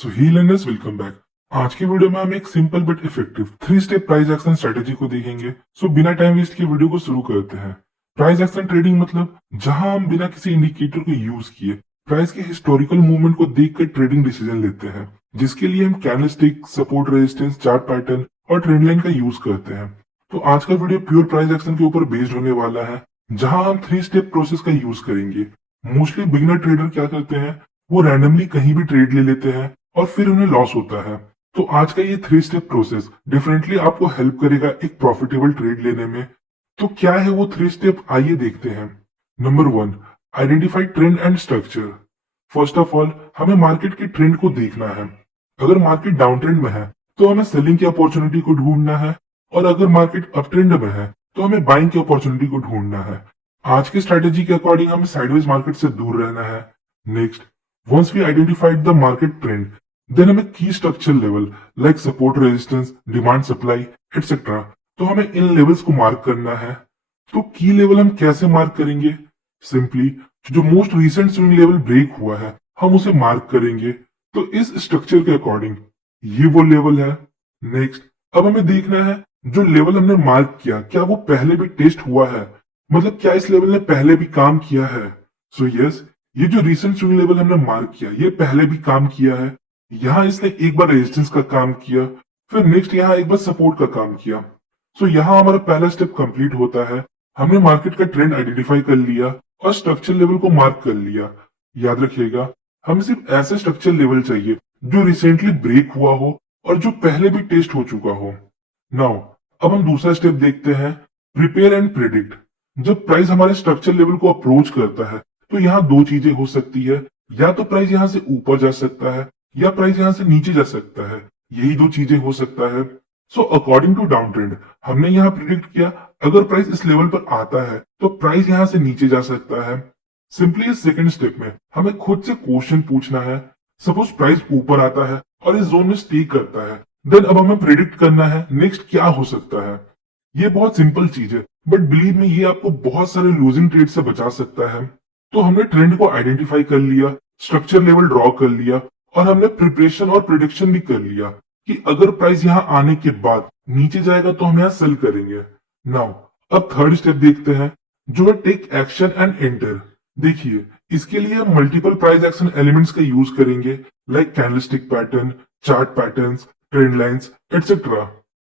सो ही learners welcome back. आज की video में हम एक simple but effective 3 step price action strategy को देखेंगे। बिना टाइम वेस्ट किए वीडियो को शुरू करते हैं। प्राइस एक्शन ट्रेडिंग मतलब जहां हम बिना किसी इंडिकेटर को यूज किए प्राइस के हिस्टोरिकल मूवमेंट को देखकर ट्रेडिंग डिसीजन लेते हैं, जिसके लिए हम candlestick, support, resistance, chart pattern और ट्रेंड लाइन का यूज करते हैं। तो आज का वीडियो प्योर प्राइस एक्शन के ऊपर बेस्ड होने वाला है, जहां हम 3 स्टेप प्रोसेस का यूज करेंगे। मोस्टली बिगिनर ट्रेडर क्या करते हैं, वो रैंडमली कहीं भी ट्रेड ले लेते हैं और फिर उन्हें लॉस होता है। तो आज का ये 3 स्टेप प्रोसेस डेफिनेटली आपको हेल्प करेगा एक प्रॉफिटेबल ट्रेड लेने में। तो क्या है वो 3 स्टेप, आइए देखते हैं। Number 1, identify trend and structure. First of all हमें मार्केट के ट्रेंड को देखना है। अगर मार्केट डाउन ट्रेंड में है तो हमें सेलिंग की अपॉर्चुनिटी को ढूंढना है, और अगर मार्केट अप ट्रेंड में है तो हमें बाइंग की अपॉर्चुनिटी को ढूंढना है। आज की स्ट्रेटेजी के अकॉर्डिंग हमें साइडवेज मार्केट से दूर रहना है। Next, once we identified the market trend, then हमें की structure level like support, resistance, demand, supply etcetera, तो हमें इन लेवल्स को मार्क करना है। तो की लेवल हम कैसे मार्क करेंगे? सिंपली जो most recent swing level break हुआ है हम उसे मार्क करेंगे। तो इस स्ट्रक्चर के अकॉर्डिंग ये वो लेवल है। नेक्स्ट, अब हमें देखना है जो लेवल हमने मार्क किया क्या वो पहले भी टेस्ट हुआ है, मतलब क्या इस लेवल ने पहले भी काम किया है। सो यस, ये जो रिसेंट स्विंग लेवल हमने मार्क किया ये पहले भी काम किया है। यहाँ इसने एक बार रेजिस्टेंस का काम किया, फिर नेक्स्ट यहाँ एक बार सपोर्ट का काम किया। यहाँ हमारा पहला स्टेप कंप्लीट होता है। हमने मार्केट का ट्रेंड आइडेंटिफाई कर लिया और स्ट्रक्चर लेवल को मार्क कर लिया। याद रखिएगा, हमें सिर्फ ऐसे स्ट्रक्चर लेवल चाहिए जो रिसेंटली ब्रेक हुआ हो और जो पहले भी टेस्ट हो चुका हो। नाउ अब हम दूसरा स्टेप देखते हैं, प्रिपेयर एंड प्रिडिक्ट। जब प्राइस हमारे स्ट्रक्चर लेवल को अप्रोच करता है तो यहाँ दो चीजें हो सकती है, या तो प्राइस यहाँ से ऊपर जा सकता है या प्राइस यहाँ से नीचे जा सकता है। यही दो चीजें हो सकता है। अकॉर्डिंग टू डाउन ट्रेंड हमने यहाँ प्रिडिक्ट किया, अगर प्राइस इस लेवल पर आता है तो प्राइस यहाँ से नीचे जा सकता है। सिंपली इस सेकंड स्टेप में हमें खुद से क्वेश्चन पूछना है, सपोज प्राइस ऊपर आता है और इस जोन में स्टे करता है, देन अब हमें प्रिडिक्ट करना है नेक्स्ट क्या हो सकता है। ये बहुत सिंपल चीज है, बट बिलीव में ये आपको बहुत सारे लूजिंग ट्रेड से बचा सकता है। तो हमने ट्रेंड को आइडेंटिफाई कर लिया, स्ट्रक्चर लेवल ड्रॉ कर लिया, और हमने प्रिपरेशन और प्रिडिक्शन भी कर लिया कि अगर प्राइस यहाँ आने के बाद नीचे जाएगा तो हम यहाँ सेल करेंगे। नाउ अब थर्ड स्टेप देखते हैं, जो है टेक एक्शन एंड एंटर। देखिए, इसके लिए हम मल्टीपल प्राइस एक्शन एलिमेंट्स का यूज करेंगे, like candlestick pattern, chart patterns, trend lines etcetera.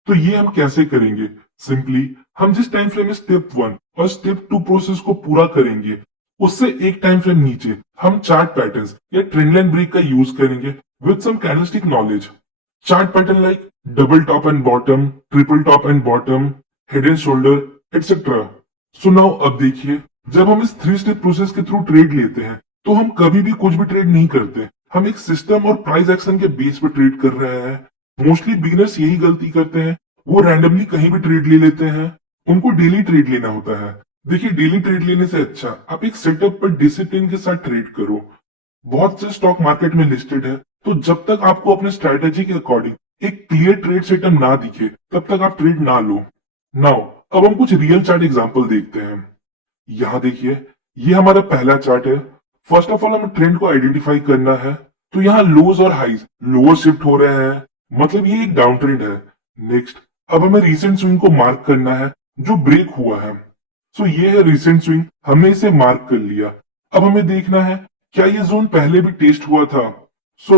तो ये हम कैसे करेंगे? सिंपली हम जिस टाइम फ्रेम में स्टेप 1 और स्टेप 2 प्रोसेस को पूरा करेंगे उससे एक टाइम फ्रेम नीचे हम चार्ट पैटर्न्स या ट्रेंड लाइन ब्रेक का यूज करेंगे with some candlestick knowledge. Chart pattern like double top and bottom, triple top and bottom, head and shoulder etcetera. Now अब देखिए, जब हम इस 3 स्टेप प्रोसेस के थ्रू ट्रेड लेते हैं तो हम कभी भी कुछ भी ट्रेड नहीं करते, हम एक सिस्टम और प्राइस एक्शन के बेस पे ट्रेड कर रहे हैं। मोस्टली बिगिनर्स यही गलती करते हैं, वो रैंडमली कहीं भी ट्रेड ले लेते हैं। उनको डेली ट्रेड लेना होता है। देखिए, डेली ट्रेड लेने से अच्छा आप एक सेटअप पर डिसिप्लिन के साथ ट्रेड करो। बहुत से स्टॉक मार्केट में लिस्टेड है, तो जब तक आपको अपने स्ट्रेटेजी के अकॉर्डिंग एक क्लियर ट्रेड सेटअप ना दिखे तब तक आप ट्रेड ना लो। नाउ अब हम कुछ रियल चार्ट एग्जांपल देखते हैं। यहाँ देखिए, ये हमारा पहला चार्ट है। फर्स्ट ऑफ ऑल हमें ट्रेंड को आइडेंटिफाई करना है। तो यहाँ लोज और हाईज लोअर शिफ्ट हो रहे हैं, मतलब ये एक डाउन ट्रेंड है। नेक्स्ट, अब हमें रिसेंट स्विंग को मार्क करना है जो ब्रेक हुआ है। ये है रिसेंट स्विंग, हमने इसे मार्क कर लिया। अब हमें देखना है क्या ये जोन पहले भी टेस्ट हुआ था।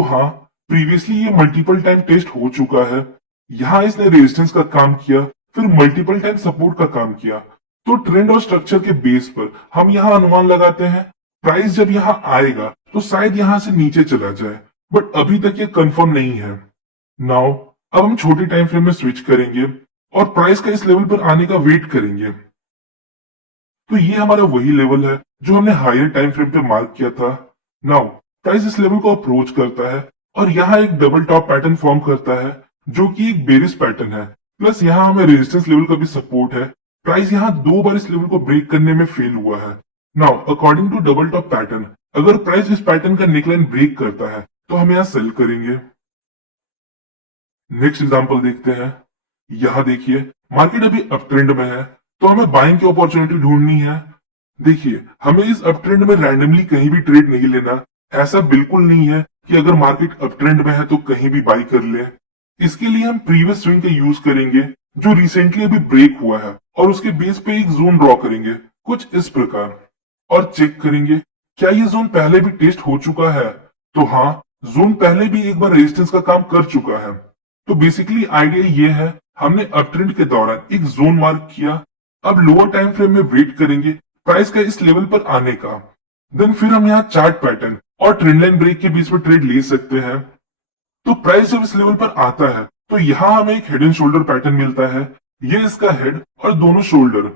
हाँ, प्रीवियसली ये मल्टीपल टाइम टेस्ट हो चुका है। यहाँ इसने रेजिस्टेंस का काम किया, फिर मल्टीपल टाइम सपोर्ट का काम किया। तो ट्रेंड और स्ट्रक्चर के बेस पर हम यहाँ अनुमान लगाते हैं प्राइस जब यहाँ आएगा तो शायद यहाँ से नीचे चला जाए, बट अभी तक ये कंफर्म नहीं है। नाउ अब हम छोटे टाइम फ्रेम में स्विच करेंगे और प्राइस का इस लेवल पर आने का वेट करेंगे। तो ये हमारा वही लेवल है जो हमने हायर टाइम फ्रेम पे मार्क किया था। नाउ प्राइस इस लेवल को अप्रोच करता है और यहाँ एक डबल टॉप पैटर्न फॉर्म करता है जो कि एक बेरिश पैटर्न है, प्लस यहाँ हमें रेजिस्टेंस लेवल का भी सपोर्ट है। प्राइस यहाँ 2 बार इस लेवल को ब्रेक करने में फेल हुआ है। Now according to double top pattern, अगर प्राइस इस पैटर्न का नेकलाइन ब्रेक करता है तो हम यहाँ सेल करेंगे। नेक्स्ट एग्जांपल देखते हैं। यहाँ देखिए, मार्केट अभी अप ट्रेंड में है तो हमें बाइंग की अपॉर्चुनिटी ढूंढनी है। देखिए, हमें इस अप ट्रेंड में रैंडमली कहीं भी ट्रेड नहीं लेना, ऐसा बिल्कुल नहीं है कि अगर मार्केट अप ट्रेंड में है तो कहीं भी बाई कर ले। इसके लिए हम प्रीवियस स्विंग का यूज करेंगे जो रिसेंटली अभी ब्रेक हुआ है और उसके बेस पे एक जोन ड्रॉ करेंगे कुछ इस प्रकार, और चेक करेंगे क्या ये जोन पहले भी टेस्ट हो चुका है। तो हाँ, जोन पहले भी एक बार रेजिस्टेंस का काम कर चुका है। तो बेसिकली आइडिया ये है, हमने अप ट्रेंड के दौरान एक जोन मार्क किया, अब लोअर टाइम फ्रेम में वेट करेंगे प्राइस का इस लेवल पर आने का। देन फिर हम यहाँ चार्ट पैटर्न और ट्रेंड लाइन ब्रेक के बीच में ट्रेड ले सकते हैं। तो प्राइस जब इस लेवल पर आता है तो यहाँ हमें एक हेड एंड शोल्डर पैटर्न मिलता है, ये इसका हेड और दोनों शोल्डर।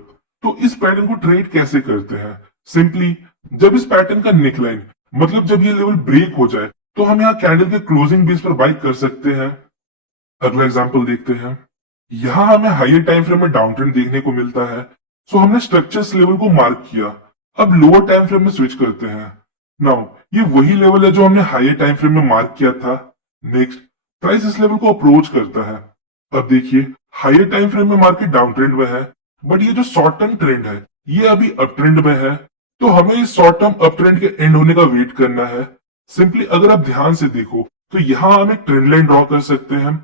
तो इस पैटर्न को ट्रेड कैसे करते हैं, सिंपली जब इस पैटर्न का नेकलाइन मतलब जब ये लेवल ब्रेक हो जाए तो हम यहाँ कैंडल के क्लोजिंग बेस पर बाई कर सकते हैं। अगला एग्जांपल देखते हैं। यहाँ हमें हायर टाइम फ्रेम में डाउन ट्रेंड देखने को मिलता है, सो हमने स्ट्रक्चर्स लेवल को मार्क किया। अब लोअर टाइम फ्रेम में स्विच करते हैं। नाउ ये वही लेवल है जो हमने हायर टाइम फ्रेम में मार्क किया था। नेक्स्ट प्राइस इस लेवल को अप्रोच करता है। अब देखिए हायर टाइम फ्रेम में मार्केट डाउन ट्रेंड में है, बट ये जो शॉर्ट टर्म ट्रेंड है ये अभी अप ट्रेंड में है। तो हमें इस शॉर्ट टर्म अप ट्रेंड के एंड होने का वेट करना है। सिंपली अगर आप ध्यान से देखो तो यहाँ हम एक ट्रेंड लाइन ड्रॉ कर सकते हैं।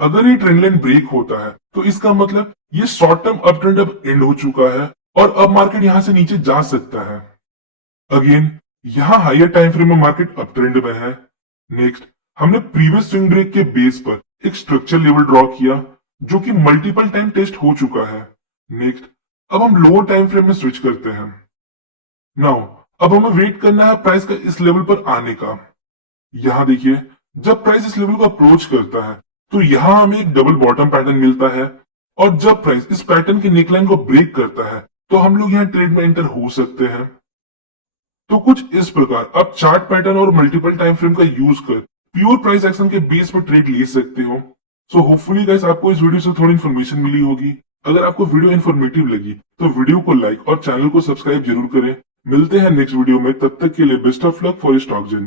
अगर ये ट्रेंड लाइन ब्रेक होता है तो इसका मतलब ये शॉर्ट टर्म अप ट्रेंड अब एंड हो चुका है और अब मार्केट यहां से नीचे जा सकता है। अगेन यहाँ हायर टाइम फ्रेम में मार्केट अप ट्रेंड में है। नेक्स्ट हमने प्रीवियस स्विंग ब्रेक के बेस पर एक स्ट्रक्चर लेवल ड्रॉ किया जो कि मल्टीपल टाइम टेस्ट हो चुका है। नेक्स्ट अब हम लोअर टाइम फ्रेम में स्विच करते हैं। नाउ अब हमें वेट करना है प्राइस का इस लेवल पर आने का। यहाँ देखिए जब प्राइस इस लेवल को अप्रोच करता है तो यहाँ हमें एक डबल बॉटम पैटर्न मिलता है, और जब प्राइस इस पैटर्न के नेकलाइन को ब्रेक करता है तो हम लोग यहाँ ट्रेड में एंटर हो सकते हैं। तो कुछ इस प्रकार आप चार्ट पैटर्न और मल्टीपल टाइम फ्रेम का यूज कर प्योर प्राइस एक्शन के बेस पर ट्रेड ले सकते हो। सो होपफुली गाइस आपको इस वीडियो से थोड़ी इन्फॉर्मेशन मिली होगी। अगर आपको वीडियो इन्फॉर्मेटिव लगी तो वीडियो को लाइक और चैनल को सब्सक्राइब जरूर करें। मिलते हैं नेक्स्ट वीडियो में, तब तक के लिए best of luck for stock journey.